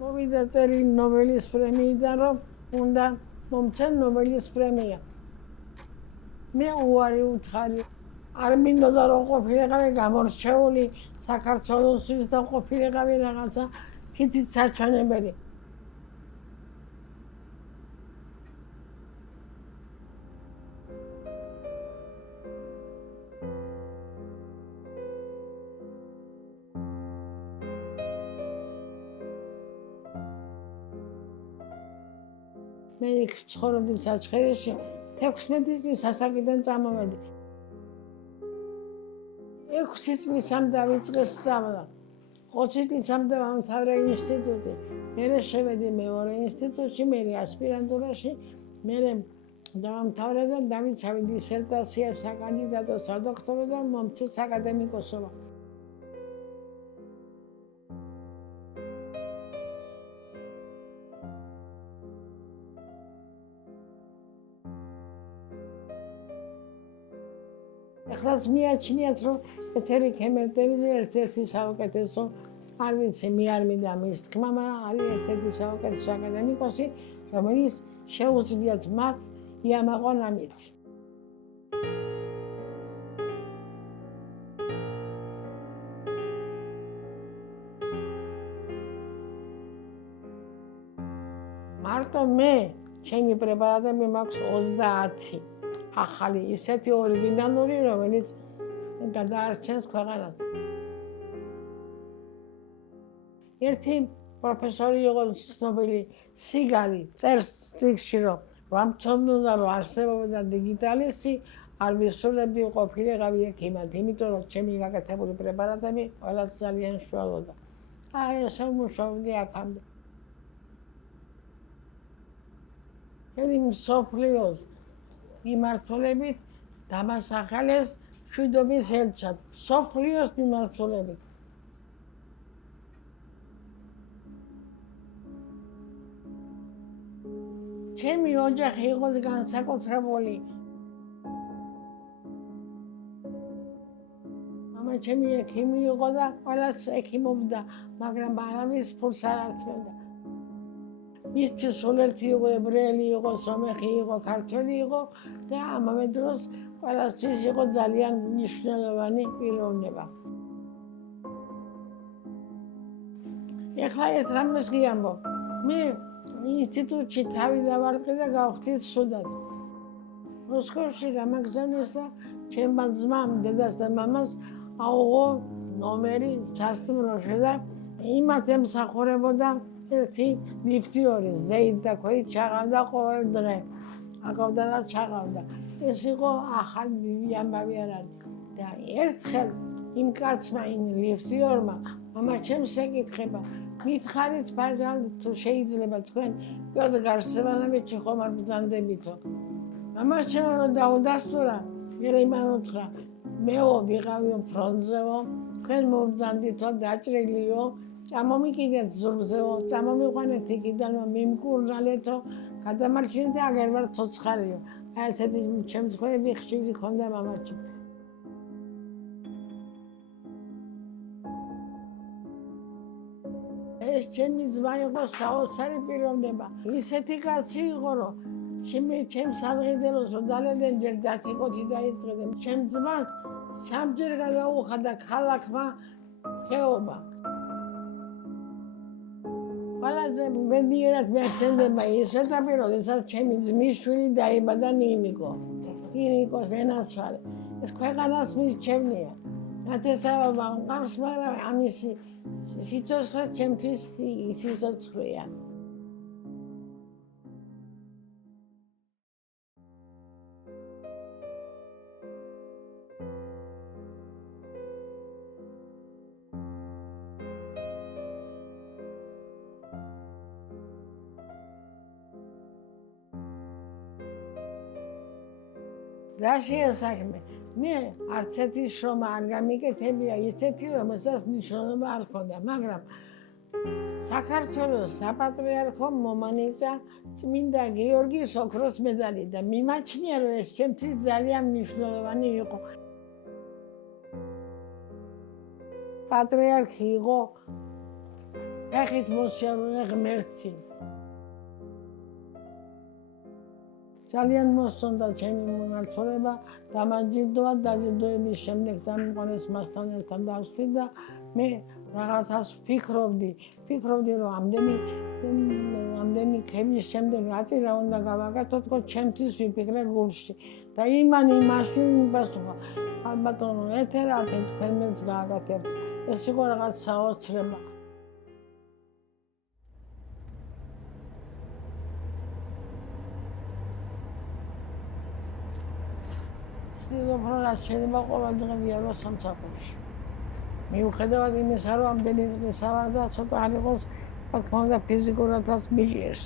მოვიდა წერილი ნობელის პრემიიდან, რომ უნდა მომცენ ნობელის პრემია. მე უარი უთხარი. არ მინდოდა რომ ყოფილიყავი გამორჩეული საქართველოსთვის და ყოფილიყავი რაღაცა თითით საჩვენებელი. მე იქ ცხოვრობდი საჩხერეში 16 წლის ასაკიდან წამოვედი. 6 წლისამ დავიწყე სწავლა. 20 წლისამ დავამთავრე ინსტიტუტი. მერე შევედი მეორე ინსტიტუტში, მერე ასპირანტურაში, მერე დავამთავრე და დავიცავი დისერტაცია, საკანდიდატო, სადოქტორო და მომცე საკადემიკოსობა. ახლაც მიაჩნიათ, რომ ეთერი ქემერტერიზე ერთ-ერთი საუკეთესო, არ ვიცი, მე არ მინდა მის თქმა, მაგრამ არის ერთ-ერთი საუკეთესო აკადემიკოსი, რომელიც შეუძლიათ მათ იამაყონ ამით. მარტო მე, ჩემი პრეპარატები მაქვს 30. ახალი, ისეთი ორიგინალური, რომელიც გადაარჩენს ქვეყანას. ერთი პროფესორი იყო ცნობილი სიგარი, წერს წიგნში, რომ რამცოდნოდა, რომ არსებობდა დიგიტალისტი, არ ვისურვებდი ყოფილიყავი ექიმად, იმიტომ რომ ჩემი გაკეთებული პრეპარატები ყველას ძალიან შველოდა. ესე ვმუშაობდი აქამდე. ჩემი მსოფლიოს მიმართულებით დამასახელეს მშვიდობის ელჩად, მსოფლიოს მიმართულებით. ჩემი ოჯახი იყო განსაკუთრებული. მამა ჩემი ექიმი იყო და ყველას ექიმობდა, მაგრამ არავის ფულს არ ართმევდა. მისთვის სულ-ერთი იყო, ებრაელი იყო, სომეხი იყო, ქართველი იყო და ამავე დროს ყველასთვის იყო ძალიან მნიშვნელოვანი პიროვნება. ეხლა ერთ რამეს გიამბობ. მე ინსტიტუტში თავი დავარყი და გავხდით სუდად. მოსკოვში გამაგზავნეს და ჩემმა ძმამ, დედას და მამას აუღო ნომერი სასტუმროში და იმათ ემსახურებოდა ერთი ლიფტიორი, ზეით და ქვით ჩაღავდა ყოველ დღე. აკავდა და ჩაღავდა. ეს იყო ახალი დიდი ამბავი არ არის. და ერთხელ იმ კაცმა, იმ ლიფტიორმა, მამა ჩემს ეკითხება, მითხარით ბაჟალ თუ შეიძლება თქვენ პიოტრ გარსევანოვიჩი ხომ არ ბრძანდებითო. მამა ჩემო რომ დაუდასტურა, მერე იმან უთხრა, მეო ვიღავიო ფრონტზეო, თქვენ მობრძანდითო, დაჭრილიო, წამომიკიდეთ ზურგზეო, წამომიყვანეთ იქიდანო, მიმკურნალეთო, გადამარჩინეთ და აგერ ვარ ცოცხალიო. აი ესეთი შემთხვევები ხშირი ქონდა მამაჩემ. ეს ჩემი ძმა იყო საოცარი პიროვნება. ისეთი კაცი იყო, რომ ჩემს სამღერელოს რომ დალედნენ ჯერ 10 კოთი დაიწყებდნენ. ჩემ ძმას სამჯერ გადაუხადა ქალაქმა ხეობა. ყველაზე ბედნიერად მეცენდება ის ეტაპი, როდესაც ჩემი ძმის შვილი დაიბადა ნინიკო. ნინიკოს ვენაცვალე. ეს ქვეყანას მისჩევნია. ნათესაობა მყავს, მაგრამ ამისი სიცოცხლე ჩემთვის სიცოცხლეა. რა შეასახმე? მე არც ერთი შრომა არ გამიკეთებია ისეთი, რომელსაც მნიშვნელობა არ ჰქონდა, მაგრამ საქართველოს საპატრიარქომ მომანიჭა წმინდა გიორგის ოქროს მედალი და მიმაჩნია, რომ ეს ჩემთვის ძალიან მნიშვნელოვანი იყო. პატრიარქი იყო ფეხით მოსიარულე ღმერთი. ძალიან მოსწონდა ჩემი მონაცვლეობა, დამაჯილდოა დაჯილდოების შემდეგ წამიყვანეს მასთან ერთად დავსვი და მე რაღაცას ვფიქრობდი, რომ ამდენი ქების შემდეგ აწირა უნდა გავაკეთო, თქო ჩემთვის ვიფიქრე გულში და იმაში მიპასუხა, ალბათონო ეთერათი თქვენ მეც გააკეთებთ, ეს იყო რაღაც საოცრება. ვცდილობ, რომ რაც შეიძლება ყოველდღე ვიარო სამსახურში. მიუხედავად იმისა, რომ ამდენი წლისა ვარ და ცოტა არ იყოს, რა თქმა უნდა, ფიზიკურადაც მიჭირს.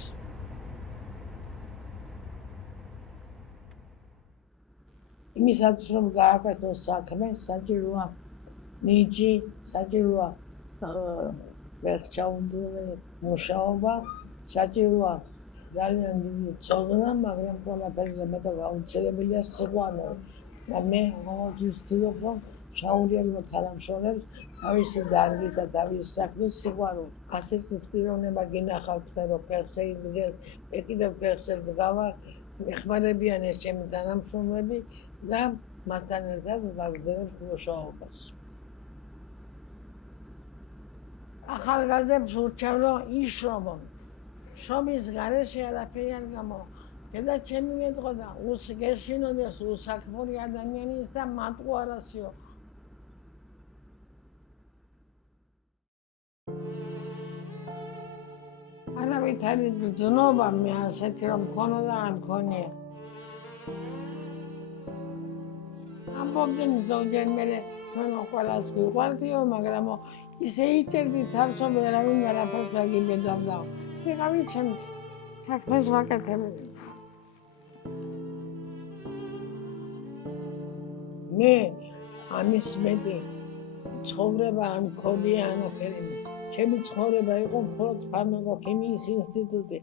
იმისაც, რომ გააკეთოს საქმე, საჭიროა ნიჭი, საჭიროა ვერტჩაუნდული მუშაობა, საჭიროა ძალიან დიდი ცოდნა, მაგრამ ყველაფერზე მეტად აუცილებელია სიყვარული. და მე ყოველთვის ვცდილობ, რომ შაურიებო თანამშრომლებს თავისი დარგით და თავისი საქმის სიყვარული. ასეც პიროვნება გინახავთ, რომ ფეხზე იდგენ, მე კიდევ ფეხზე ვდგავარ, მეხმარებიან ეს ჩემი თანამშრომლები და მათთან ერთად ვაგრძელებთ მუშაობას. ახალგაზრდებს ურჩევ, რომ იშრობონ. შრომის გარეშე არაფერი არ გამოვა. და ჩემი მეტყოდა, გეშინოდეს უსაქმური ადამიანის და მატყუ არასიო. არავითარი ბრძნობა მე ასეთი რომ მქონოდა არ მქონია. ამბობდნენ ზოგჯერ მე ჩვენო ყველას გვიყვარდიო, მაგრამ ისე იჭერდი თავს, რომ ვერავინ არაფერს არ გიბედავდა. ვიყავი ჩემი საქმეს ვაკეთებდი. მე ამის მეტი ცხოვრება არ მქონია არაფერი. ჩემი ცხოვრება იყო მხოლოდ ფარმაკოქიმიის ინსტიტუტი.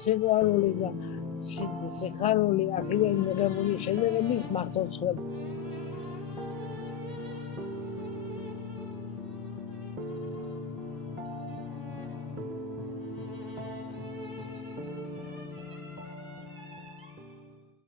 სიყვარული და სიხარული აქედან მიღებული შედეგების მახსოვსება.